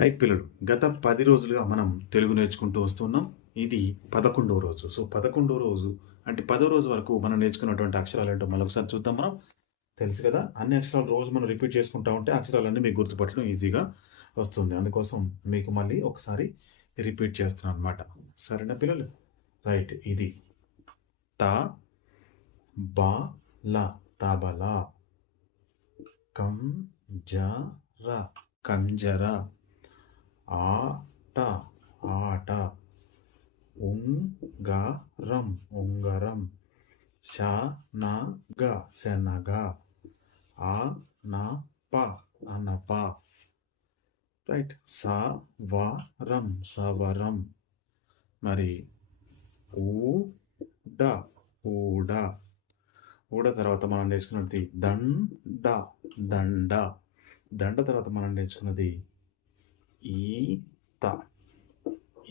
Right పిల్లలు, గత 10 రోజులుగా మనం తెలుగు నేర్చుకుంటూ వస్తున్నాం. ఇది 11వ రోజు. సో, 11వ రోజు అంటే 10వ రోజు వరకు మనం నేర్చుకున్నటువంటి అక్షరాలేంటో మళ్ళొకసారి చూద్దాం మనం. తెలుసు కదా! అన్ని అక్షరాలు రోజు మనం రిపీట్ చేసుకుంటా ఉంటే అక్షరాలన్నీ మీకు గుర్తుపట్టడం ఈజీగా వస్తుంది. అందుకోసం మీకు మళ్ళీ ఒకసారి రిపీట్ చేస్తున్నాననమాట. సరేనా పిల్లలు? రైట్. ఇది త, బ, ల తబల. కం, జ, ర కంజర. ఆట ఆట. ఉంగరం ఉంగరం. శనగ శనగ. అనప అనప. రైట్. సవరం సవరం. మరి ఊడ ఊడ. ఊడ తర్వాత మనం నేర్చుకున్నది దండ దండ. దండ తర్వాత మనం నేర్చుకున్నది ఈత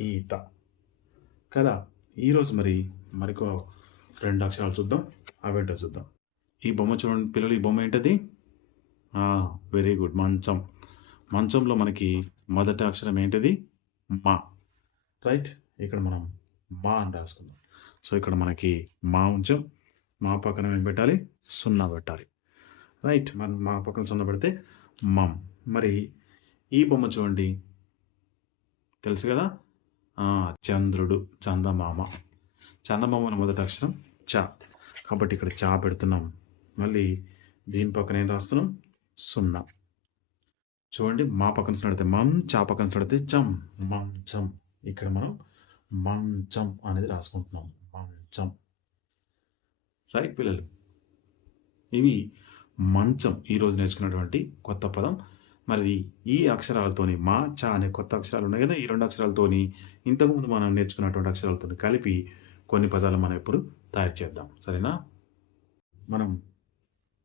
ఈత కదా. ఈరోజు మరికో 2 అక్షరాలు చూద్దాం. అవేంటో చూద్దాం. ఈ బొమ్మ చూడండి పిల్లలు. ఈ బొమ్మ ఏంటది? వెరీ గుడ్, మంచం. మంచంలో మనకి మొదటి అక్షరం ఏంటిది? మా. రైట్. ఇక్కడ మనం మా అని రాసుకుందాం. సో ఇక్కడ మనకి మా ఉంచాం. మా పక్కన ఏం పెట్టాలి? 0 పెట్టాలి. రైట్. మనం మా పక్కన 0 పెడితే మమ్. మరి ఈ బొమ్మ చూడండి, తెలుసు కదా, చంద్రుడు, చందమామ. చందమామ మొదటి అక్షరం చ, కాబట్టి ఇక్కడ చా పెడుతున్నాం. మళ్ళీ దీని పక్కన ఏం రాస్తున్నాం? 0. చూడండి, మా పక్కన పెడితే మం, చా పక్కన పెడితే చం, మంచం. ఇక్కడ మనం మంచం అనేది రాసుకుంటున్నాం. మంచం. రైట్ పిల్లలు, ఇవి మంచం ఈరోజు నేర్చుకున్నటువంటి కొత్త పదం. మరి ఈ అక్షరాలతోని మా, చ అనే కొత్త అక్షరాలు ఉన్నాయి కదా, ఈ 2 అక్షరాలతోని ఇంతకుముందు మనం నేర్చుకున్నటువంటి అక్షరాలతో కలిపి కొన్ని పదాలు మనం ఇప్పుడు తయారు చేద్దాం. సరేనా? మనం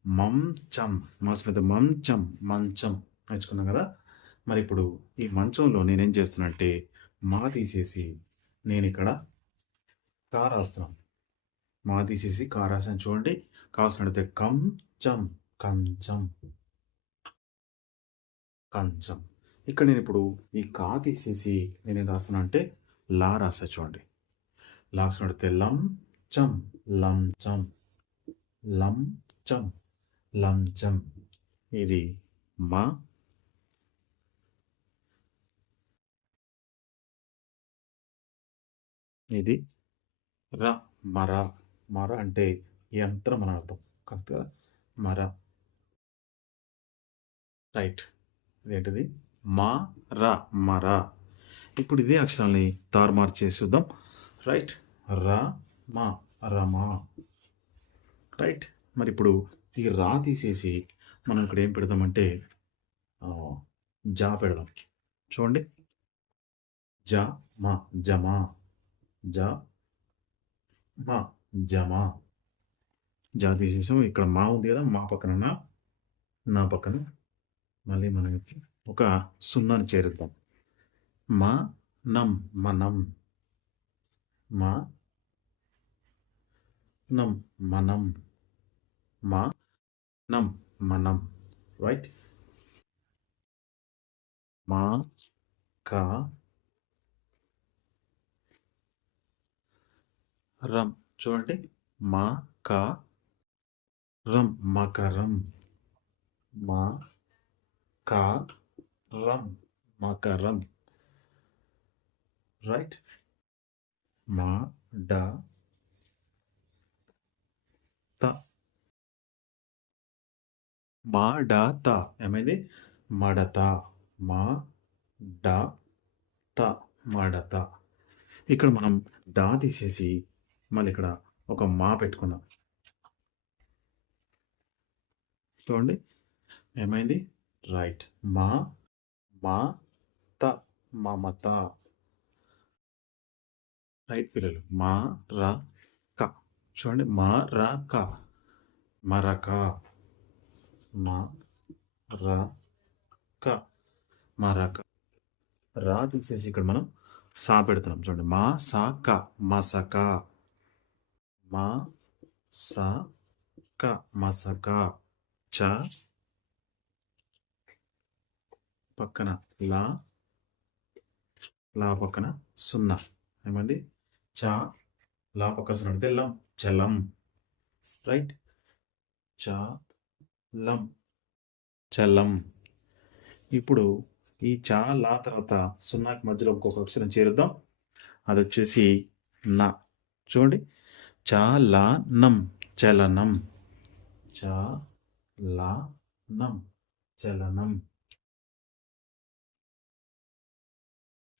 మంచం, మాస్టర్ మంచం మంచం నేర్చుకున్నాం కదా. మరి ఇప్పుడు ఈ మంచంలో నేనేం చేస్తున్నానంటే మా తీసేసి నేను ఇక్కడ కా రాస్తున్నాను. మా తీసేసి కా రాసాను. చూడండి, కావాల్సినట్టయితే కంచం కంచం కంచం. ఇక్కడ నేను ఇప్పుడు ఈ కా తీసేసి నేనేం రాస్తున్నా అంటే లా రాసా. చూడండి, లాస్నడితే లంచం లంచం లంచం లంచం. ఇది మా. ఇది ర, మర. మర అంటే యంత్రం అని అర్థం. కరెక్ట్ కదా? మర. రైట్. ఇదేంటిది? మా ర, మర. ఇప్పుడు ఇదే అక్షరాన్ని తారుమారు చేసి చూద్దాం. రైట్. ర, మా, రమా. రైట్. మరి ఇప్పుడు ఈ రా తీసేసి మనం ఇక్కడ ఏం పెడదామంటే జా పెడదాం. చూడండి, జ మా జమా. జ మా జమా. జా తీసేసాం. ఇక్కడ మా ఉంది కదా, మా పక్కన నా పక్కన మళ్ళీ మనం ఒక 0ని చేరుద్దాం. మా నం మనం. మా నం మనం. మా నం మనం. రైట్. మా కా రం. చూడండి, మా కా రం మకరం. మా కా రం మకరం. రైట్. మా డ త. మా డ త ఏమైంది? మడత. మా డ త మడత. ఇక్కడ మనం డా తీసేసి మళ్ళీ ఇక్కడ ఒక మా పెట్టుకుందాం. చూడండి, ఏమైంది? రైట్. మా మా త మమత. రైట్ పిల్లలు. మా ర క. చూడండి, మా ర క మరక. మా ర క మరక. రా తీసేసి ఇక్కడ మనం సా పెడుతున్నాం. చూడండి, మా సా క మసక. మా సా క మసక. చ పక్కన లా లా పక్కన సున్నా ఏమంది చా లా పక్కన సున్నా అంటే లం చలం రైట్ చా లం చలం. ఇప్పుడు ఈ చా లా తర్వాత సున్నాకి మధ్యలో ఇంకొక అక్షరం చేరుద్దాం. అది వచ్చేసి నా. చూడండి చా లా నం చలనం చా లా నం చలనం.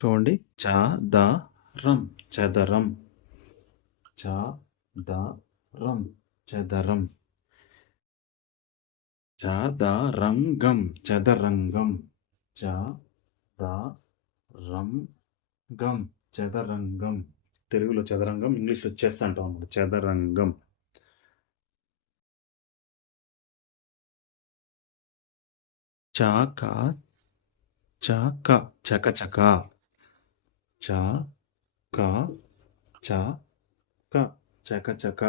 చూడండి చా ద రం చదరం చా ద రం చదరం. చా ద రంగం చదరంగం చా ద రంగం చదరంగం. తెలుగులో చదరంగం, ఇంగ్లీష్లో చెస్ అంటాం అన్నమాట. చదరంగం. చాక చాక చకచక చాక చాక చకచక.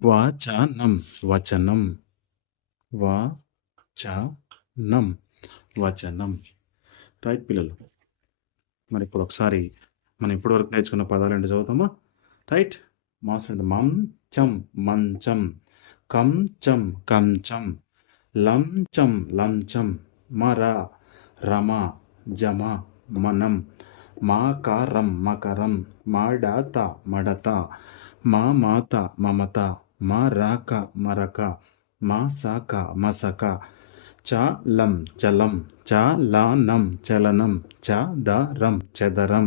వాచనం వచనం వాచనం వచనం. రైట్ పిల్లలు, మరి ఇప్పుడు ఒకసారి మనం ఇప్పటివరకు నేర్చుకున్న పదాలు ఏంటో చదువుతామా? రైట్. మాస్టర్ మంచం మంచం, కంచం కంచం, లంచం లంచం, మర రమ జమ మనం, మాకారం మకరం, మాడత మడత, మా మాత మమత, మా రాక మరక, మా సాక మసక, చలం చలం, చలనం చలనం, చదరం చదరం,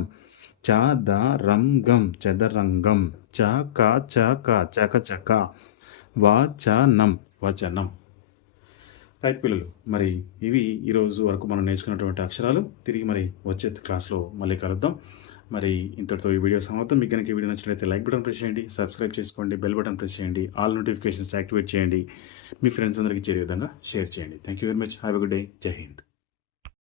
చదరంగం చదరంగం, చక చక చకచక, వచనం వచనం. రైట్ పిల్లలు, మరి ఇవి ఈరోజు వరకు మనం నేర్చుకున్నటువంటి అక్షరాలు. తిరిగి మరి వచ్చే క్లాస్లో మళ్ళీ కలుద్దాం. మరి ఇంతటితో ఈ వీడియో సమాప్తం. మీకు కనుక ఈ వీడియో నచ్చినట్లయితే లైక్ బటన్ ప్రెస్ చేయండి, సబ్స్క్రైబ్ చేసుకోండి, బెల్ బటన్ ప్రెస్ చేయండి, ఆల్ నోటిఫికేషన్స్ యాక్టివేట్ చేయండి, మీ ఫ్రెండ్స్ అందరికీ చేరే విధంగా షేర్ చేయండి. Thank you very much. Have a good day. జై హింద్.